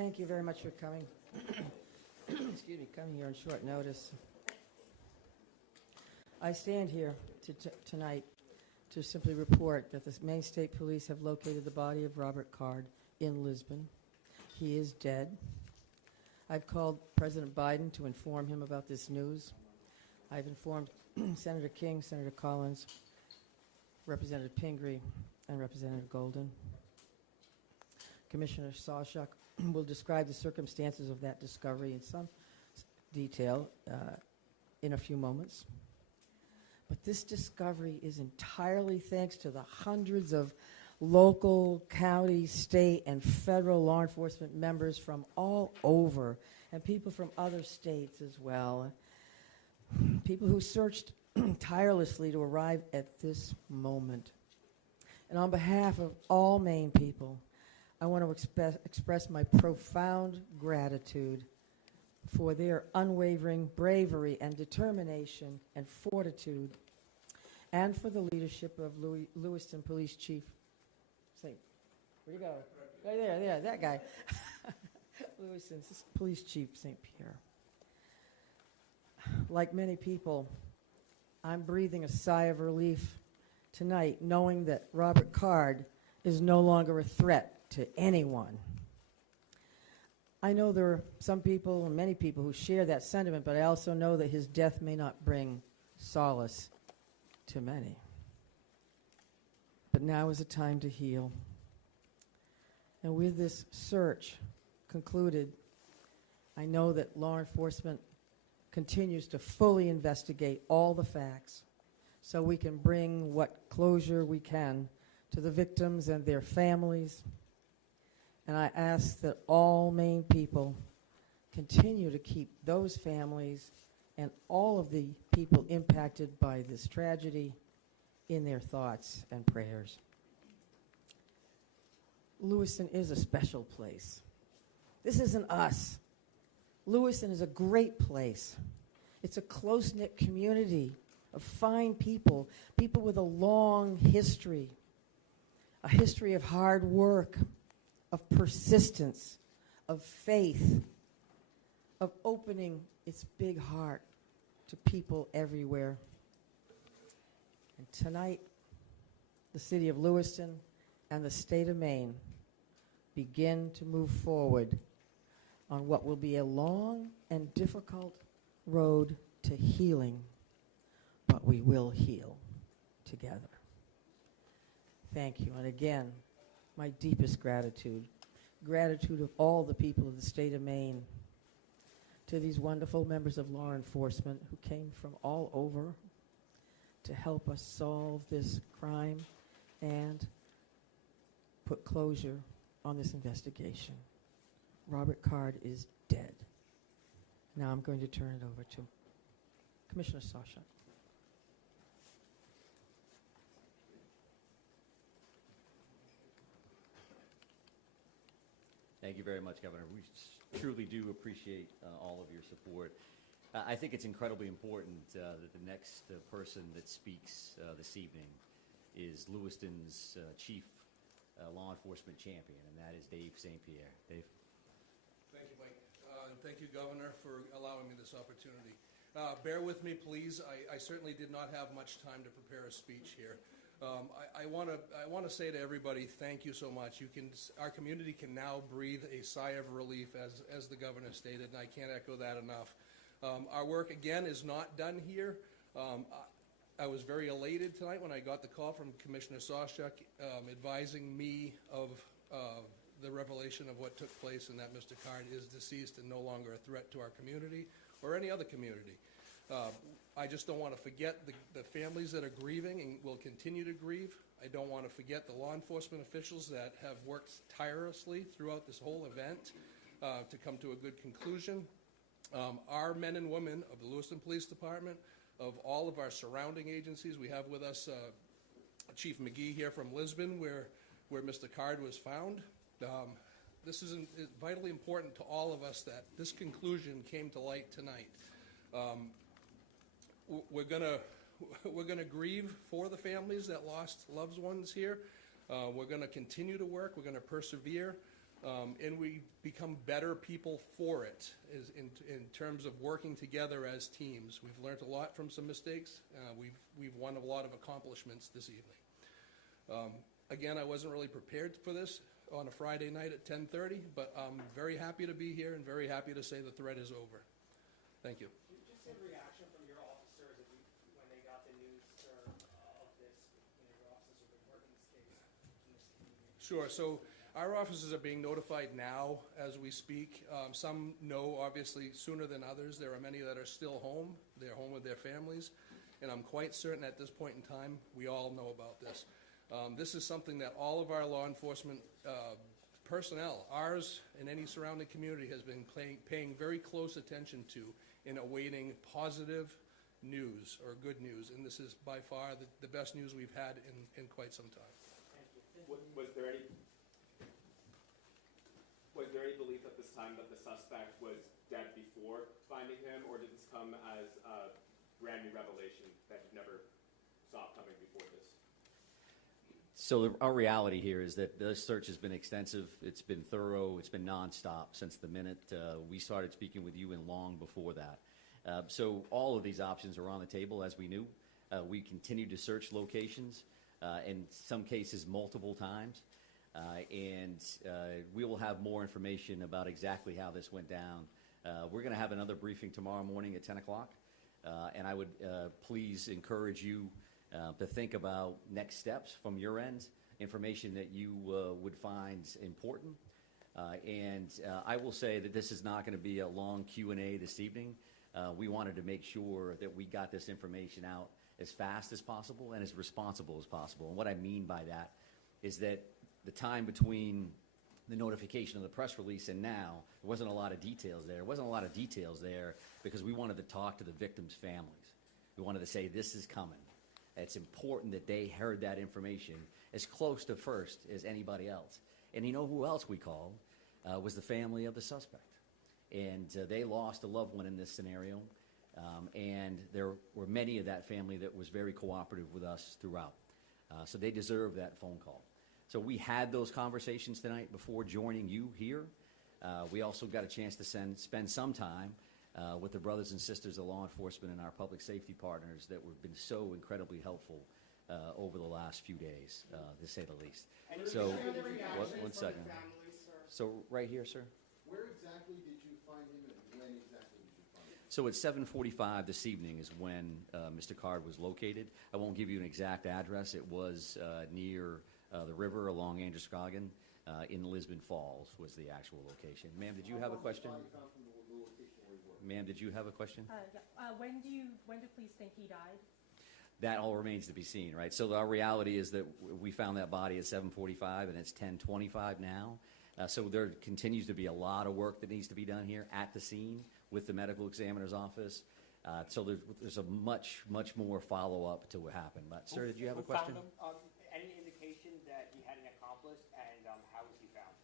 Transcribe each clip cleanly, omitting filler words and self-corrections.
Thank you very much for coming. Excuse me, coming here on short notice. I stand here tonight to simply report that the Maine State Police have located the body of Robert Card in Lisbon. He is dead. I've called President Biden to inform him about this news. I've informed Senator King, Senator Collins, Representative Pingree, and Representative Golden. Commissioner Sawchuk will describe the circumstances of that discovery in some detail in a few moments. But this discovery is entirely thanks to the hundreds of local, county, state, and federal law enforcement members from all over, and people from other states as well. People who searched tirelessly to arrive at this moment. And on behalf of all Maine people, I want to express my profound gratitude for their unwavering bravery and determination and fortitude, and for the leadership of Lewiston Police Chief St. Where'd he go? Right there, that guy. Lewiston Police Chief St. Pierre. Like many people, I'm breathing a sigh of relief tonight, knowing that Robert Card is no longer a threat to anyone. I know there are some people, or many people, who share that sentiment, but I also know that his death may not bring solace to many. But now is a time to heal. And with this search concluded, I know that law enforcement continues to fully investigate all the facts so we can bring what closure we can to the victims and their families. And I ask that all Maine people continue to keep those families and all of the people impacted by this tragedy in their thoughts and prayers. Lewiston is a special place. This isn't us. Lewiston is a great place. It's a close-knit community of fine people, people with a long history, a history of hard work, of persistence, of faith, of opening its big heart to people everywhere. And tonight, the city of Lewiston and the state of Maine begin to move forward on what will be a long and difficult road to healing, but we will heal together. Thank you. And again, my deepest gratitude of all the people of the state of Maine, to these wonderful members of law enforcement who came from all over to help us solve this crime and put closure on this investigation. Robert Card is dead. Now I'm going to turn it over to Commissioner Sawchuk. Thank you very much, Governor. We truly do appreciate all of your support. I think it's incredibly important that the next person that speaks this evening is Lewiston's chief law enforcement champion, and that is Dave St. Pierre. Dave. Thank you, Mike. Thank you, Governor, for allowing me this opportunity. Bear with me, please. I certainly did not have much time to prepare a speech here. I want to say to everybody, thank you so much. Our community can now breathe a sigh of relief, as the Governor stated, and I can't echo that enough. Our work, again, is not done here. I was very elated tonight when I got the call from Commissioner Sawchuk advising me of the revelation of what took place, and that Mr. Card is deceased and no longer a threat to our community or any other community. I just don't want to forget the families that are grieving and will continue to grieve. I don't want to forget the law enforcement officials that have worked tirelessly throughout this whole event to come to a good conclusion. Our men and women of the Lewiston Police Department, of all of our surrounding agencies. We have with us Chief McGee here from Lisbon, where Mr. Card was found. This is vitally important to all of us that this conclusion came to light tonight. We're gonna grieve for the families that lost loved ones here. We're gonna continue to work. We're gonna persevere. And we become better people for it in terms of working together as teams. We've learned a lot from some mistakes. We've won a lot of accomplishments this evening. Again, I wasn't really prepared for this on a Friday night at 10:30, but I'm very happy to be here and very happy to say the threat is over. Thank you. Just a reaction from your officers when they got the news of this. Your officers have been working this case in this community. Sure. So our officers are being notified now as we speak. Some know, obviously, sooner than others. There are many that are still home. They're home with their families. And I'm quite certain at this point in time, we all know about this. This is something that all of our law enforcement personnel, ours and any surrounding community, has been paying very close attention to in awaiting positive news or good news. And this is by far the best news we've had in quite some time. Was there any belief at this time that the suspect was dead before finding him, or did this come as a brand new revelation that you never saw coming before this? So our reality here is that this search has been extensive. It's been thorough. It's been nonstop since the minute we started speaking with you and long before that. So all of these options are on the table, as we knew. We continue to search locations, in some cases multiple times. And we will have more information about exactly how this went down. We're going to have another briefing tomorrow morning at 10 o'clock. And I would please encourage you to think about next steps from your end, information that you would find important. And I will say that this is not going to be a long Q&A this evening. We wanted to make sure that we got this information out as fast as possible and as responsible as possible. And what I mean by that is that the time between the notification of the press release and now, there wasn't a lot of details there. There wasn't a lot of details there because we wanted to talk to the victims' families. We wanted to say, this is coming. It's important that they heard that information as close to first as anybody else. And you know who else we called? Was the family of the suspect. And they lost a loved one in this scenario. And there were many of that family that was very cooperative with us throughout. So they deserve that phone call. So we had those conversations tonight before joining you here. We also got a chance to spend some time with the brothers and sisters of law enforcement and our public safety partners that have been so incredibly helpful over the last few days, to say the least. So, one second. So, right here, sir. Where exactly did you find him, and when exactly did you find him? So at 7:45 this evening is when Mr. Card was located. I won't give you an exact address. It was near the river along Androscoggin in Lisbon Falls was the actual location. Ma'am, did you have a question? Ma'am, did you have a question? When do police think he died? That all remains to be seen, right? So our reality is that we found that body at 7:45, and it's 10:25 now. So there continues to be a lot of work that needs to be done here at the scene with the medical examiner's office. So there's a much more follow-up to what happened. But, sir, did you have a question? Who found him? Any indication that he had an accomplice, and how was he found?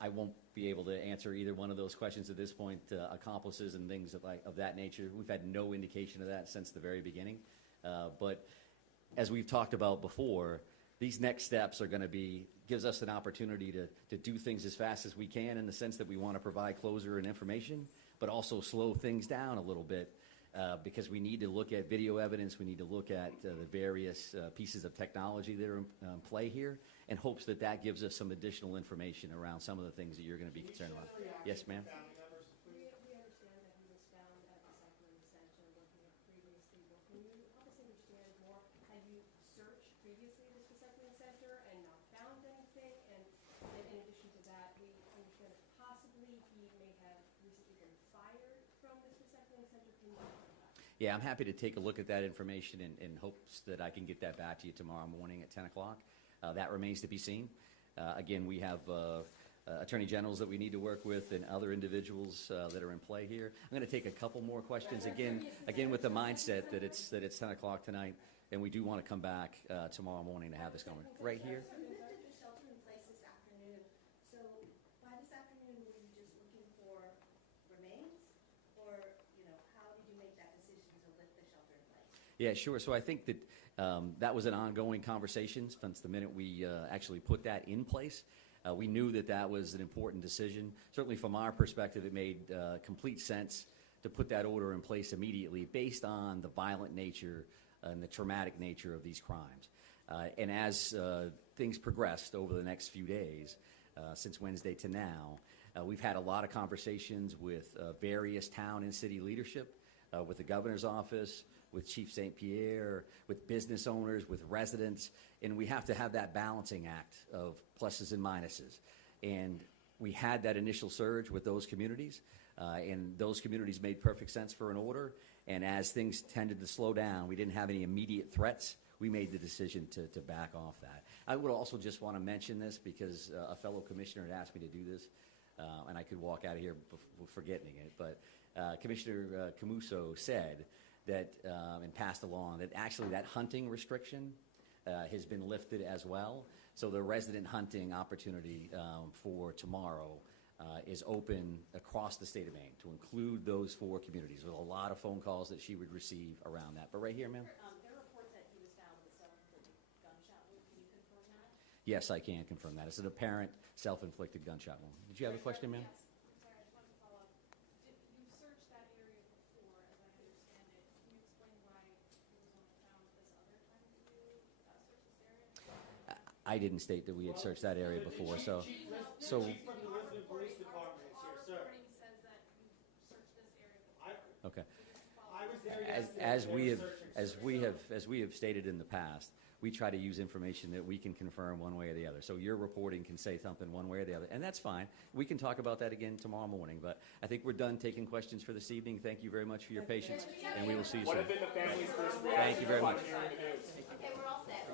I won't be able to answer either one of those questions at this point. Accomplices and things of that nature, we've had no indication of that since the very beginning. But as we've talked about before, these next steps are going to gives us an opportunity to do things as fast as we can in the sense that we want to provide closure and information, but also slow things down a little bit because we need to look at video evidence. We need to look at the various pieces of technology that are in play here in hopes that that gives us some additional information around some of the things that you're going to be concerned about. Yes, ma'am? We understand that he was found at the recycling center looking at previously. But can you help us understand more? Have you searched previously this recycling center and not found anything? And in addition to that, we understand that possibly he may have recently been fired from this recycling center. Can you talk about that? Yeah, I'm happy to take a look at that information in hopes that I can get that back to you tomorrow morning at 10 o'clock. That remains to be seen. Again, we have attorney generals that we need to work with and other individuals that are in play here. I'm going to take a couple more questions again with the mindset that it's 10 o'clock tonight, and we do want to come back tomorrow morning to have this going. Right here. So you lifted the shelter in place this afternoon. So by this afternoon, were you just looking for remains, or how did you make that decision to lift the shelter in place? Yeah, sure. So I think that that was an ongoing conversation since the minute we actually put that in place. We knew that that was an important decision. Certainly from our perspective, it made complete sense to put that order in place immediately based on the violent nature and the traumatic nature of these crimes. And as things progressed over the next few days, since Wednesday to now, we've had a lot of conversations with various town and city leadership, with the governor's office, with Chief St. Pierre, with business owners, with residents, and we have to have that balancing act of pluses and minuses. And we had that initial surge with those communities, and those communities made perfect sense for an order. And as things tended to slow down, we didn't have any immediate threats. We made the decision to back off that. I would also just want to mention this because a fellow commissioner had asked me to do this, and I could walk out of here forgetting it. But Commissioner Camuso said that, and passed along, that actually that hunting restriction has been lifted as well. So the resident hunting opportunity for tomorrow is open across the state of Maine to include those 4 communities. With a lot of phone calls that she would receive around that. But right here, ma'am? There are reports that he was found with a self-inflicted gunshot wound. Can you confirm that? Yes, I can confirm that. It's an apparent self-inflicted gunshot wound. Did you have a question, ma'am? Yes. I'm sorry, I just wanted to follow up. You searched that area before, as I understand it. Can you explain why it was only found this other time that you searched this area? I didn't state that we had searched that area before, so Chief from the Lisbon Police Department is here, sir. Our reporting says that you searched this area before. okay. I was there yesterday. As we have stated in the past, we try to use information that we can confirm one way or the other. So your reporting can say something one way or the other, and that's fine. We can talk about that again tomorrow morning. But I think we're done taking questions for this evening. Thank you very much for your patience, and we will see you soon. What have been the family's first Thank you very much. reaction to hearing the news? Okay, we're all set.